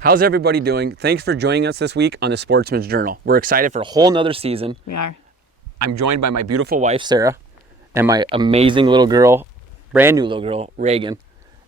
How's everybody doing? Thanks for joining us this week on the Sportsman's Journal. We're excited for a whole nother season. We are. I'm joined by my beautiful wife, Sarah, and my amazing little girl, brand new little girl, Reagan.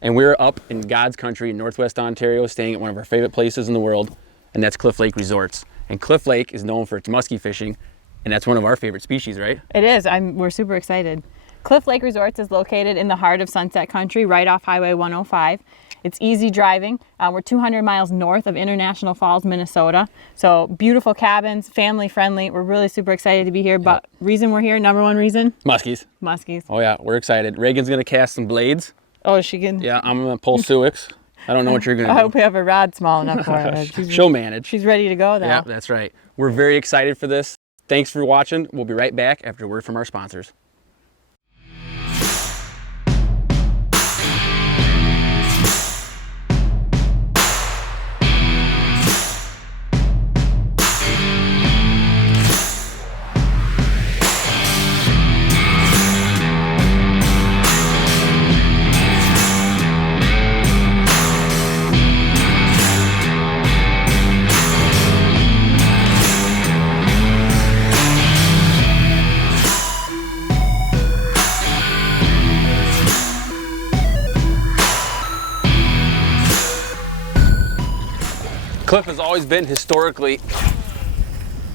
And we're up in God's country in Northwest Ontario, staying at one of our favorite places in the world, and that's Cliff Lake Resorts. And Cliff Lake is known for its muskie fishing, and that's one of our favorite species, right? It is. We're super excited. Cliff Lake Resorts is located in the heart of Sunset Country, right off Highway 105. It's easy driving. We're 200 miles north of International Falls, Minnesota. So beautiful cabins, family friendly. We're really super excited to be here. But reason we're here, number one reason? Muskies. Muskies. Oh yeah, we're excited. Reagan's gonna cast some blades. Oh, she can? Yeah, I'm gonna pull suics. I don't know what you're gonna do. I hope we have a rod small enough for her. She'll manage. She's ready to go though. Yeah, that's right. We're very excited for this. Thanks for watching. We'll be right back after a word from our sponsors. Cliff has always been historically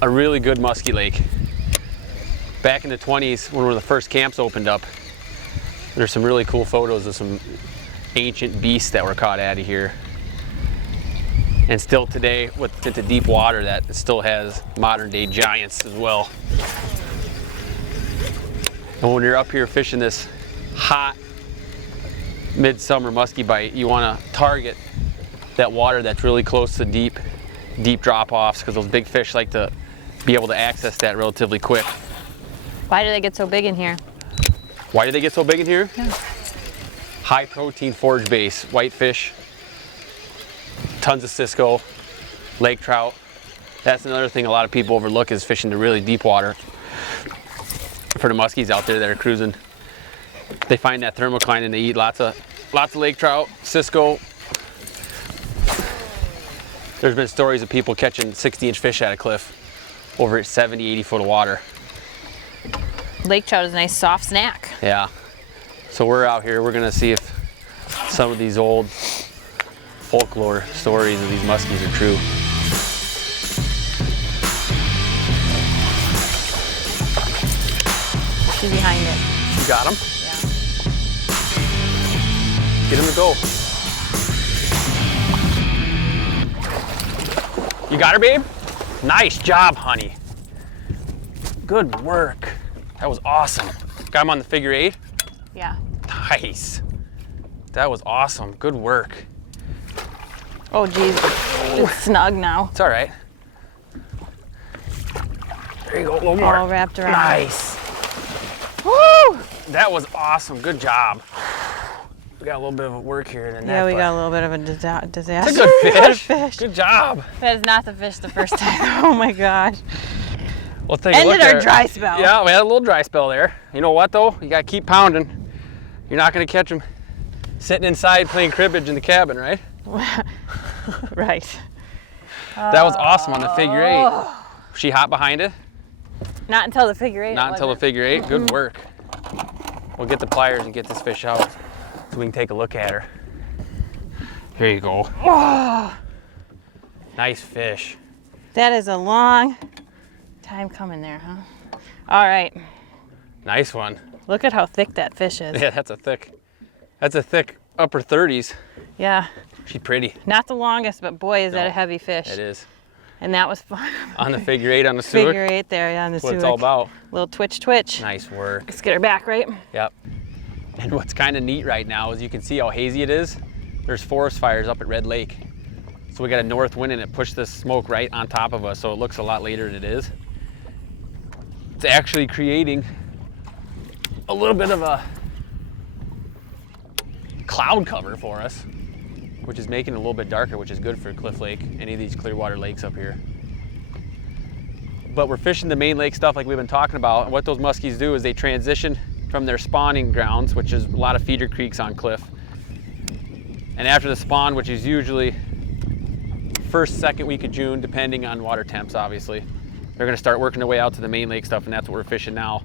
a really good muskie lake. Back in the 20s, when the first camps opened up, there's some really cool photos of some ancient beasts that were caught out of here. And still today, with the deep water, that still has modern day giants as well. And when you're up here fishing this hot midsummer muskie bite, you want to target that water that's really close to deep drop-offs, because those big fish like to be able to access that relatively quick. Why do they get so big in here? Why do they get so big in here? Yeah. High protein forage base, whitefish, tons of cisco, lake trout. That's another thing a lot of people overlook, is fishing the really deep water. For the muskies out there that are cruising, they find that thermocline and they eat lots of lake trout, cisco. There's been stories of people catching 60-inch fish at a cliff over 70, 80 foot of water. Lake trout is a nice soft snack. Yeah. So we're out here, we're gonna see if some of these old folklore stories of these muskies are true. She's behind it. You got him? Yeah. Get him to go. You got her, babe? Nice job, honey. Good work. That was awesome. Got him on the figure 8? Yeah. Nice. That was awesome. Good work. Oh geez, it's snug now. It's all right. There you go, a little more. All wrapped around. Nice. Woo! That was awesome. Good job. We got a little bit of work here in the net. Yeah, we got a little bit of a disaster. It's a good fish. fish. Good job. That is not the fish the first time. Oh my gosh. Well, take a look Ended our there. dry spell. Yeah, we had a little dry spell there. You know what though? You gotta keep pounding. You're not gonna catch them sitting inside playing cribbage in the cabin, right? Right. That was awesome on the figure 8. Was she hot behind it? Not until the figure 8. Not until the figure 8. Good work. We'll get the pliers and get this fish out so we can take a look at her. Here you go. Oh, Nice fish. that is a long time coming there, huh? All right. Nice one. Look at how thick that fish is. Yeah, that's a thick upper 30s. Yeah. She's pretty. Not the longest, but boy, is that No, a heavy fish. It is. And that was fun. On the figure 8 on the Suic. Figure 8 there, yeah, on the That's what it's Suic. all about. Little twitch. Nice work. Let's get her back, right? Yep. And what's kind of neat right now is you can see how hazy it is. There's forest fires up at Red Lake. So we got a north wind and it pushed this smoke right on top of us, so it looks a lot later than it is. It's actually creating a little bit of a cloud cover for us, which is making it a little bit darker, which is good for Cliff Lake, any of these Clearwater lakes up here. But we're fishing the main lake stuff like we've been talking about, and what those muskies do is they transition from their spawning grounds, which is a lot of feeder creeks on Cliff. And after the spawn, which is usually first, second week of June, depending on water temps, obviously. They're gonna start working their way out to the main lake stuff, and that's what we're fishing now.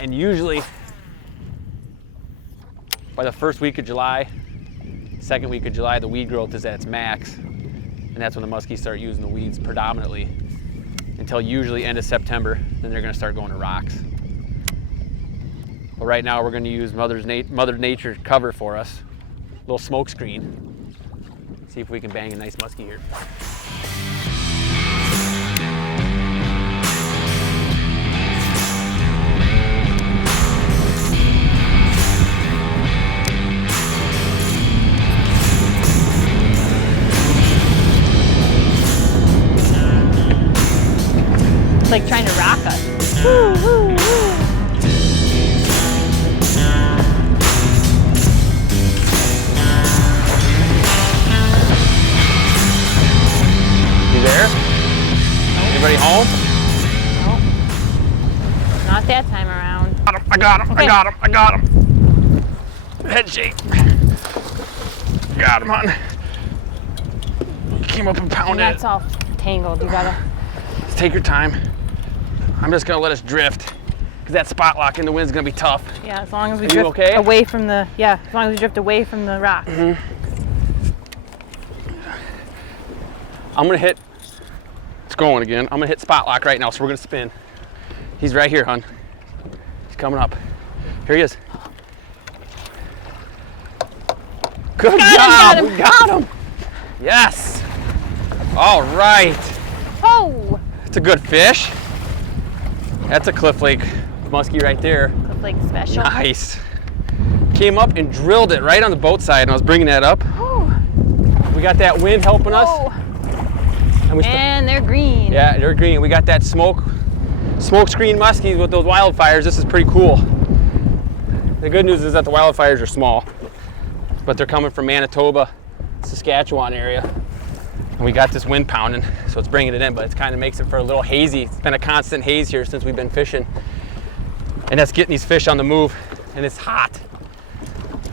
And usually, by the first week of July, second week of July, the weed growth is at its max. And that's when the muskies start using the weeds predominantly until usually end of September. Then they're gonna start going to rocks. But right now we're gonna use Mother Nature cover for us. A little smoke screen. See if we can bang a nice muskie here. It's like trying to rock us. Woo, woo, woo. You there? Anybody home? Nope. Not that time around. I got him, Okay. I got him. Head shake. Got him, hon. Came up and pounded And it. that's all tangled. You gotta. Take your time. I'm just gonna let us drift because that spot lock in the wind's gonna be tough. Yeah, as long as we Are you drift okay? away from the. Yeah, as long as we drift away from the rocks. I'm gonna hit, it's going again. I'm gonna hit spot lock right now, so we're gonna spin. He's right here, hon. He's coming up. Here he is. Good job, we got him. Yes. All right. Oh! It's a good fish. That's a Cliff Lake muskie right there. Cliff Lake special. Nice. Came up and drilled it right on the boat side, and I was bringing that up. We got that wind helping us. Oh. And, And they're green. yeah, they're green. We got that smoke screen muskies with those wildfires. This is pretty cool. The good news is that the wildfires are small, but they're coming from Manitoba, Saskatchewan area. And we got this wind pounding, so it's bringing it in, but it kind of makes it for a little hazy. It's been a constant haze here since we've been fishing. And that's getting these fish on the move, and it's hot.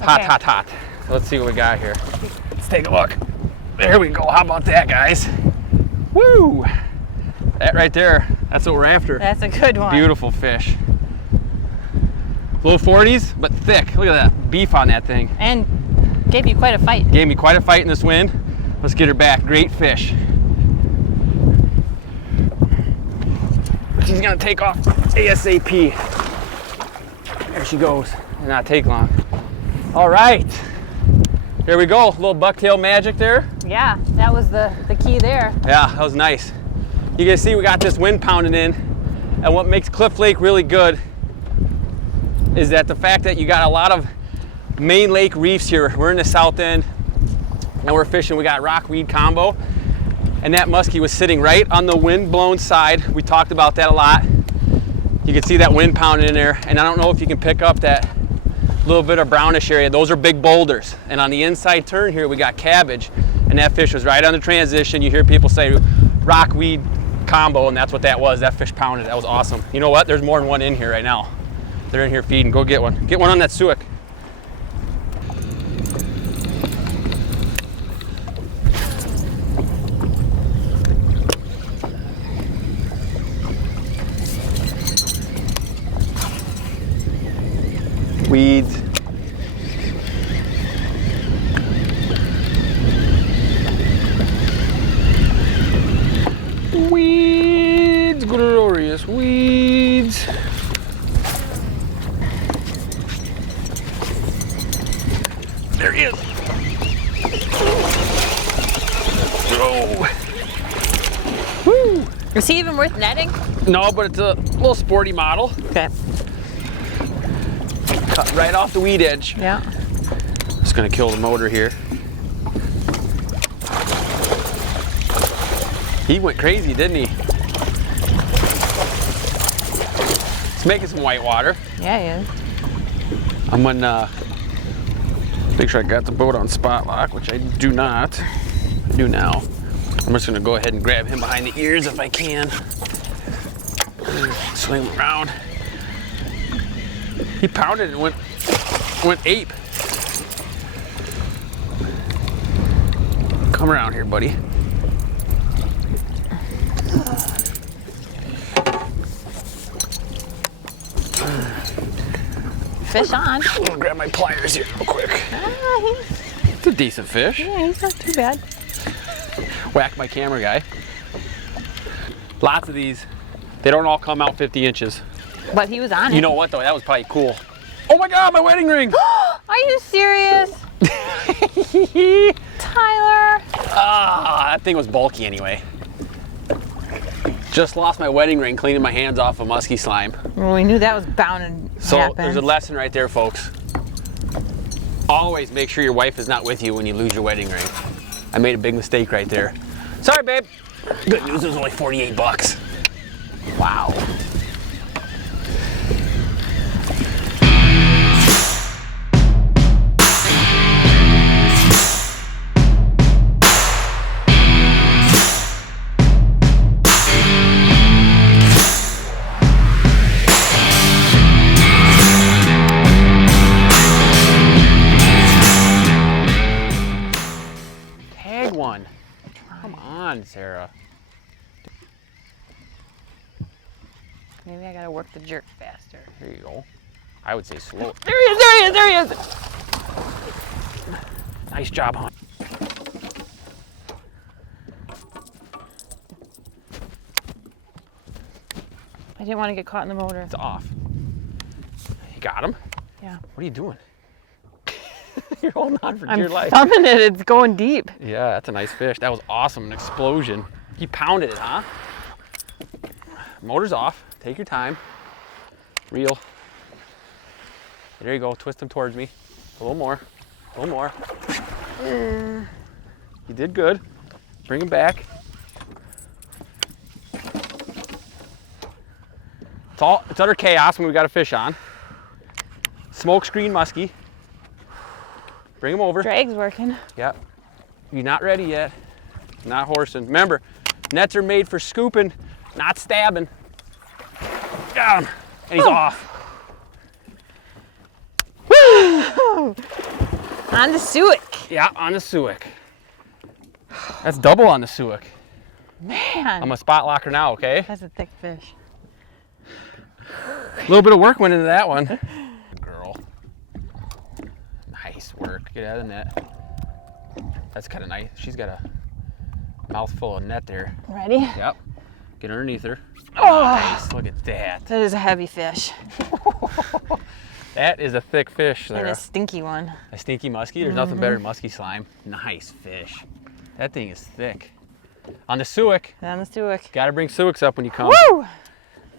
Hot, Okay. hot, hot. So let's see what we got here. Let's take a look. There we go. How about that, guys? Woo! That right there, that's what we're after. That's a good one. Beautiful fish. Low 40s, but thick. Look at that beef on that thing. And gave you quite a fight. Gave me quite a fight in this wind. Let's get her back. Great fish. She's gonna take off ASAP. There she goes. Did not take long. All right. Here we go. A little bucktail magic there. Yeah, that was the key there. Yeah, that was nice. You can see we got this wind pounding in, and what makes Cliff Lake really good is that the fact that you got a lot of main lake reefs here. We're in the south end, and we're fishing. We got rockweed combo, and that muskie was sitting right on the wind-blown side. We talked about that a lot. You can see that wind pounding in there, and I don't know if you can pick up that little bit of brownish area. Those are big boulders, and on the inside turn here we got cabbage, and that fish was right on the transition. You hear people say rockweed combo, and that's what that was. That fish pounded. That was awesome. You know what? There's more than one in here right now. They're in here feeding. Go get one. Get one on that suic. Weeds. Weeds, glorious weeds. There he is. Oh. Woo. Is he even worth netting? No, but it's a little sporty model. Okay. Cut right off the weed edge. Yeah. Just gonna kill the motor here. He went crazy, didn't he? He's making some white water. Yeah, he is. I'm gonna make sure I got the boat on spot lock, which I do not. I do now. I'm just gonna go ahead and grab him behind the ears if I can. Swing him around. He pounded and went ape. Come around here, buddy. Fish on. I'm gonna grab my pliers here real quick. It's a decent fish. Yeah, he's not too bad. Whack my camera guy. Lots of these. They don't all come out 50 inches. But he was on it. You know what though? That was probably cool. Oh my God, my wedding ring! Are you serious? Tyler. Ah, that thing was bulky anyway. Just lost my wedding ring cleaning my hands off of musky slime. Well, we knew that was bound to So happen. there's a lesson right there, folks. Always make sure your wife is not with you when you lose your wedding ring. I made a big mistake right there. Sorry, babe. Good news, it was only 48 bucks. Wow. One. Come on, Sarah. Maybe I gotta work the jerk faster. There you go. I would say slow. There he is, there he is, there he is! Nice job, hon. I didn't want to get caught in the motor. It's off. You got him? Yeah. What are you doing? You're holding on for dear life. I'm thumbing it, it's going deep. Yeah, that's a nice fish. That was awesome, an explosion. You pounded it, huh? Motor's off. Take your time. Reel. There you go. Twist him towards me. A little more. A little more. You did good. Bring him back. It's utter chaos when we got a fish on. Smoke screen muskie. Bring him over. Drag's working. Yep. You're not ready yet. Not horsing. Remember, nets are made for scooping, not stabbing. Got him. And he's off. Woo! On the Suick. Yeah, on the Suick. That's double on the Suick. Man. I'm a spot locker now, okay? That's a thick fish. A little bit of work went into that one. Girl. Nice work. Get out of the net. That's kind of nice. She's got a mouthful of net there. Ready? Yep. Get underneath her. Oh, Nice. Look at that. that is a heavy fish. That is a thick fish, And Sarah. a stinky one. A stinky muskie? There's nothing better than musky slime. Nice fish. That thing is thick. On the Suick. On the Suick. Gotta bring Suicks up when you come. Woo!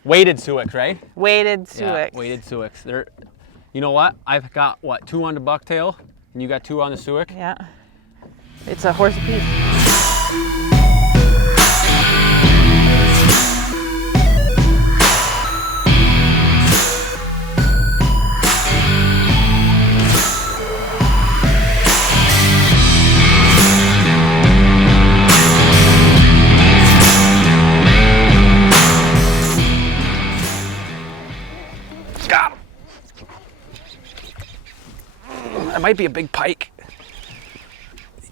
Weighted Suicks, right? Weighted Yeah, Suick. weighted Suicks. They're, you know what? I've got, what, 2 on the bucktail? And you got 2 on the Suick? Yeah. It's a horse apiece. Got him. That might be a big pike.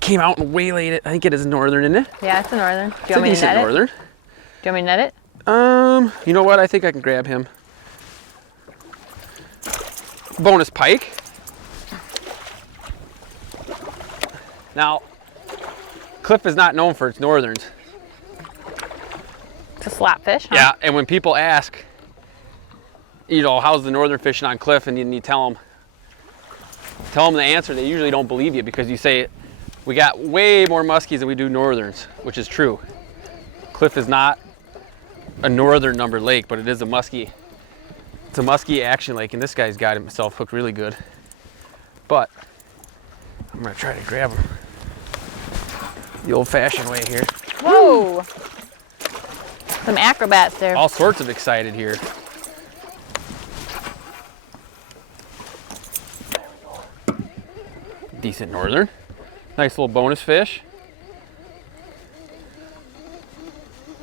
Came out and waylaid it. I think it is northern, isn't it? Yeah, it's a northern. Do you It's a want me to decent net it? northern. Do you want me to net it? You know what? I think I can grab him. Bonus pike. Now, Cliff is not known for its northerns. It's a slap fish, huh? Yeah, and when people ask, you know, how's the northern fishing on Cliff, and you tell them the answer, they usually don't believe you because you say, we got way more muskies than we do northerns, which is true. Cliff is not a northern numbered lake, but it is a muskie. It's a muskie action lake, and this guy's got himself hooked really good. But I'm gonna try to grab him the old-fashioned way here. Whoa! Some acrobats there. All sorts of excited here. Decent northern. Nice little bonus fish.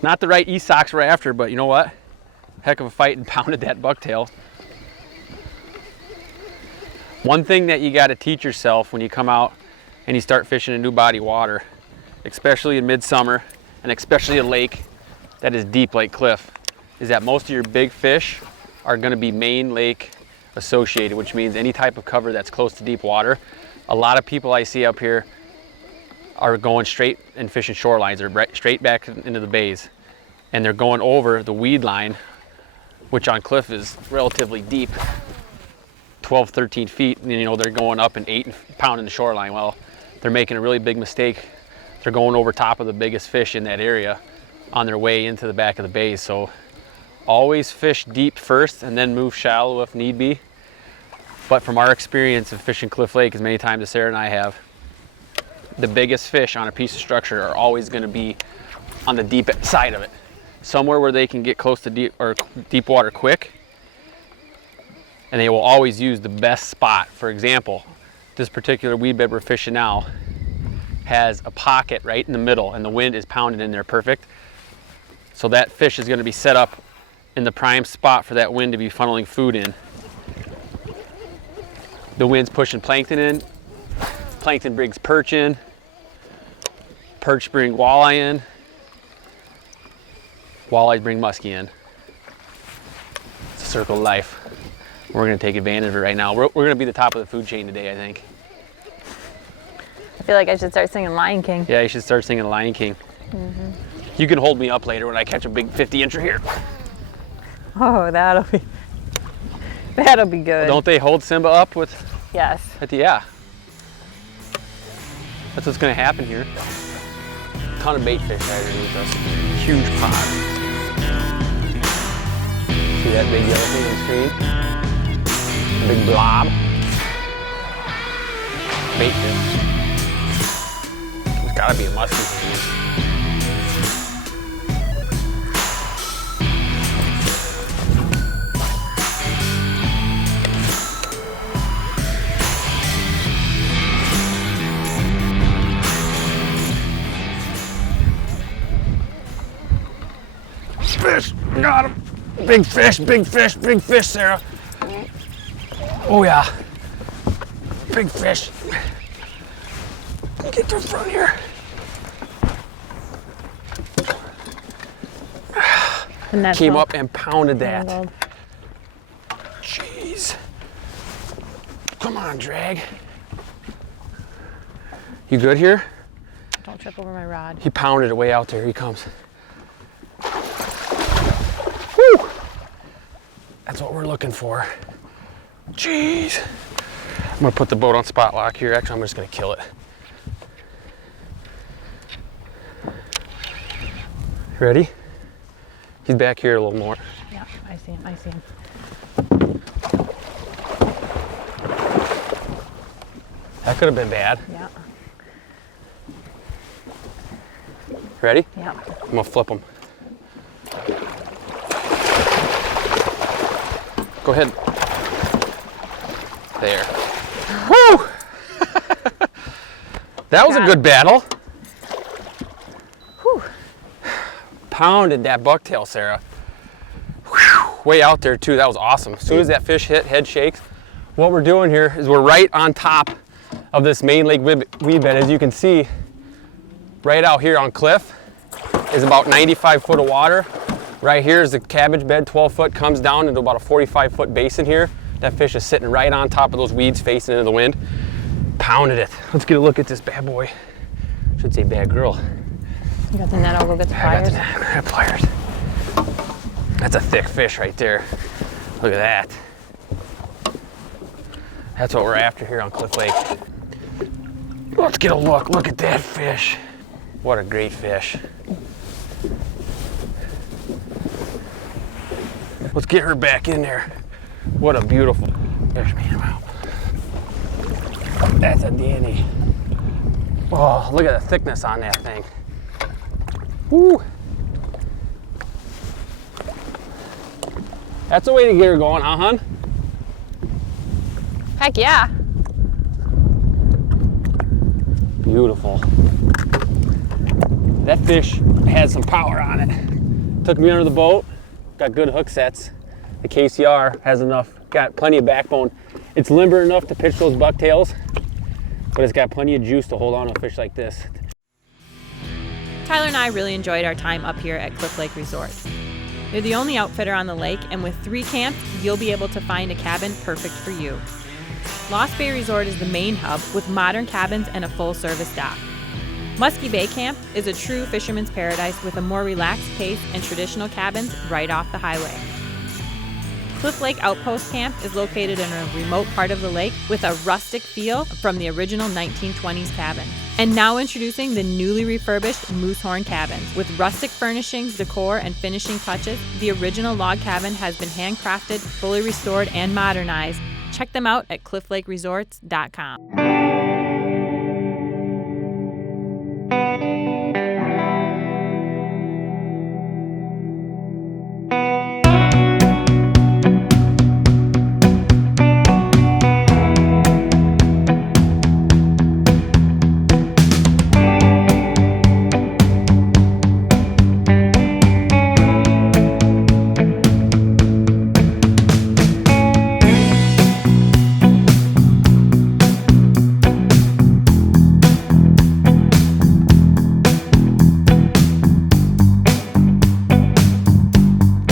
Not the right E-socks we're after, but you know what? Heck of a fight and pounded that bucktail. One thing that you got to teach yourself when you come out and you start fishing in new body water especially in midsummer, and especially a lake that is deep like Cliff, is that most of your big fish are going to be main lake associated, which means any type of cover that's close to deep water. A lot of people I see up here are going straight and fishing shorelines, or straight back into the bays, and they're going over the weed line, which on Cliff is relatively deep, 12, 13 feet, and you know, they're going up and 8 and pounding the shoreline. Well, they're making a really big mistake. They're going over top of the biggest fish in that area on their way into the back of the bays. So always fish deep first and then move shallow if need be. But from our experience of fishing Cliff Lake, as many times as Sarah and I have, the biggest fish on a piece of structure are always going to be on the deep side of it, somewhere where they can get close to deep water quick, and they will always use the best spot. For example, this particular weed bed we're fishing now has a pocket right in the middle, and the wind is pounding in there perfect. So that fish is going to be set up in the prime spot for that wind to be funneling food in. The wind's pushing plankton in, plankton brings perch in, perch bring walleye in, walleyes bring muskie in. It's a circle of life. We're going to take advantage of it right now. We're going to be the top of the food chain today, I think. I feel like I should start singing Lion King. Yeah, you should start singing Lion King. You can hold me up later when I catch a big 50-incher here. Oh, that'll be good. Don't they hold Simba up with? Yes. Yeah. That's what's going to happen here. Ton of bait fish right underneath us. Huge pond. See that big yellow thing on the screen? Big blob. Bait fish. There's got to be a muskie here. Fish, got him. Big fish, Sarah. Oh yeah, big fish. Get to the front here. Came up and pounded that. Jeez. Come on, drag. You good here? Don't trip over my rod. He pounded it way out there. Here he comes. Woo! That's what we're looking for. Jeez. I'm gonna put the boat on spot lock here. Actually, I'm just gonna kill it. Ready? He's back here a little more. Yeah, I see him. That could have been bad. Yeah. Ready? Yeah. I'm gonna flip him. Go ahead. There. Woo! That was a good battle. Whew. Pounded that bucktail, Sarah. Whew. Way out there too. That was awesome. As soon as that fish hit, head shakes. What we're doing here is we're right on top of this main lake weed bed. As you can see, right out here on Cliff is about 95 foot of water. Right here is the cabbage bed, 12 foot, comes down into about a 45 foot basin here. That fish is sitting right on top of those weeds facing into the wind. Pounded it. Let's get a look at this bad boy. Should say bad girl. You got the net, I'll go get the pliers. I got the net, pliers. That's a thick fish right there. Look at that. That's what we're after here on Cliff Lake. Let's get a look. Look at that fish. What a great fish. Let's get her back in there. What a beautiful fish, man. Wow. That's a dandy. Oh, look at the thickness on that thing. Woo. That's the way to get her going, huh, hon? Heck yeah. Beautiful. That fish had some power on it. Took me under the boat. Got good hook sets. The KCR has enough, got plenty of backbone. It's limber enough to pitch those bucktails, but it's got plenty of juice to hold on to a fish like this. Tyler and I really enjoyed our time up here at Cliff Lake Resort. They're the only outfitter on the lake, and with 3 camps, you'll be able to find a cabin perfect for you. Lost Bay Resort is the main hub with modern cabins and a full-service dock. Muskie Bay Camp is a true fisherman's paradise with a more relaxed pace and traditional cabins right off the highway. Cliff Lake Outpost Camp is located in a remote part of the lake with a rustic feel from the original 1920s cabin. And now introducing the newly refurbished Moosehorn Cabin. With rustic furnishings, decor, and finishing touches, the original log cabin has been handcrafted, fully restored, and modernized. Check them out at clifflakeresorts.com.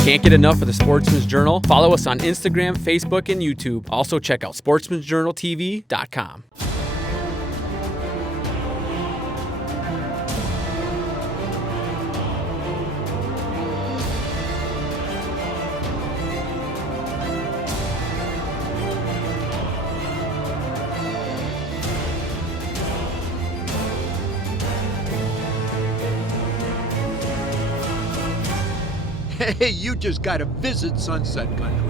Can't get enough of the Sportsman's Journal? Follow us on Instagram, Facebook, and YouTube. Also check out sportsmansjournaltv.com. Hey, you just gotta visit Sunset Country.